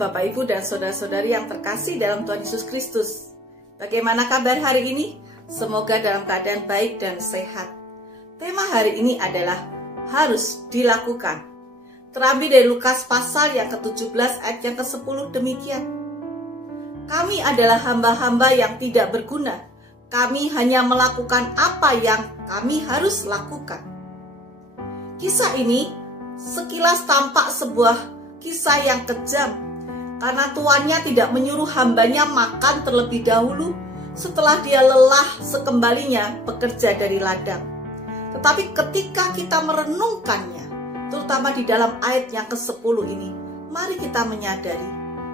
Bapak Ibu dan saudara-saudari yang terkasih dalam Tuhan Yesus Kristus. Bagaimana kabar hari ini? Semoga dalam keadaan baik dan sehat. Tema hari ini adalah harus dilakukan. Terambil dari Lukas pasal yang ke-17 ayat yang ke-10 demikian. Kami adalah hamba-hamba yang tidak berguna. Kami hanya melakukan apa yang kami harus lakukan. Kisah ini sekilas tampak sebuah kisah yang kejam, karena tuannya tidak menyuruh hambanya makan terlebih dahulu setelah dia lelah sekembalinya bekerja dari ladang. Tetapi ketika kita merenungkannya, terutama di dalam ayat yang ke-10 ini, mari kita menyadari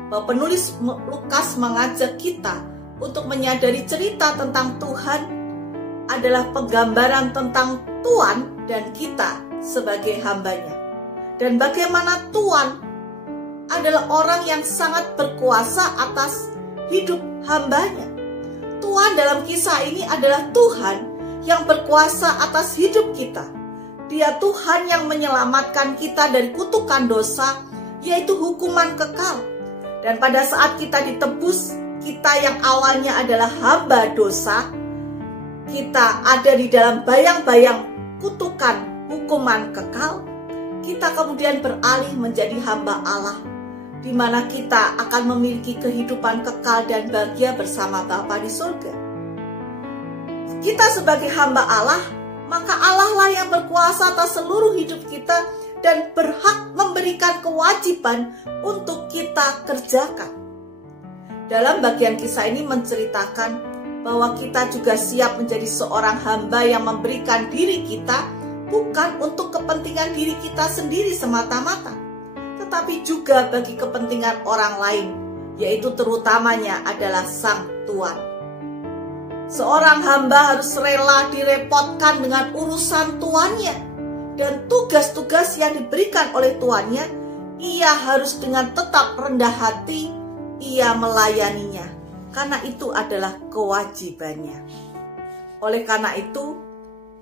bahwa penulis Lukas mengajak kita untuk menyadari cerita tentang Tuhan adalah penggambaran tentang Tuhan dan kita sebagai hambanya. Dan bagaimana Tuhan adalah orang yang sangat berkuasa atas hidup hambanya. Tuhan dalam kisah ini adalah Tuhan yang berkuasa atas hidup kita. Dia Tuhan yang menyelamatkan kita dari kutukan dosa, yaitu hukuman kekal. Dan pada saat kita ditebus, kita yang awalnya adalah hamba dosa, kita ada di dalam bayang-bayang kutukan hukuman kekal, kita kemudian beralih menjadi hamba Allah, di mana kita akan memiliki kehidupan kekal dan bahagia bersama Bapa di surga. Kita sebagai hamba Allah, maka Allah lah yang berkuasa atas seluruh hidup kita dan berhak memberikan kewajiban untuk kita kerjakan. Dalam bagian kisah ini menceritakan bahwa kita juga siap menjadi seorang hamba yang memberikan diri kita bukan untuk kepentingan diri kita sendiri semata-mata, tetapi juga bagi kepentingan orang lain, yaitu terutamanya adalah sang tuan. Seorang hamba harus rela direpotkan dengan urusan tuannya, dan tugas-tugas yang diberikan oleh tuannya, ia harus dengan tetap rendah hati, ia melayaninya, karena itu adalah kewajibannya. Oleh karena itu,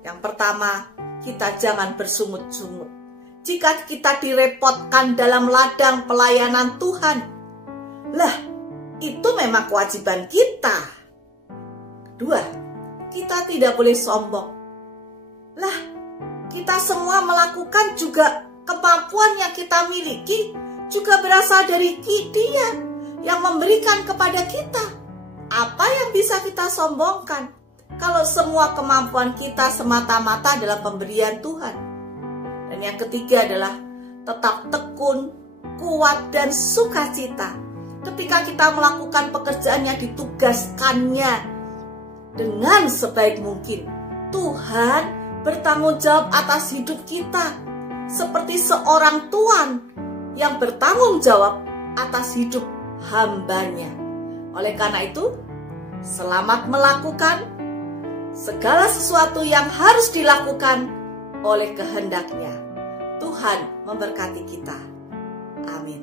yang pertama, kita jangan bersungut-sungut. Jika kita direpotkan dalam ladang pelayanan Tuhan, lah itu memang kewajiban kita. Kedua, kita tidak boleh sombong. Lah, kita semua melakukan juga kemampuan yang kita miliki juga berasal dari Dia yang memberikan kepada kita. Apa yang bisa kita sombongkan kalau semua kemampuan kita semata-mata adalah pemberian Tuhan? Dan yang ketiga adalah tetap tekun, kuat, dan sukacita ketika kita melakukan pekerjaan yang ditugaskannya dengan sebaik mungkin. Tuhan bertanggung jawab atas hidup kita seperti seorang tuan yang bertanggung jawab atas hidup hambanya. Oleh karena itu, selamat melakukan segala sesuatu yang harus dilakukan oleh kehendaknya. Tuhan memberkati kita. Amin.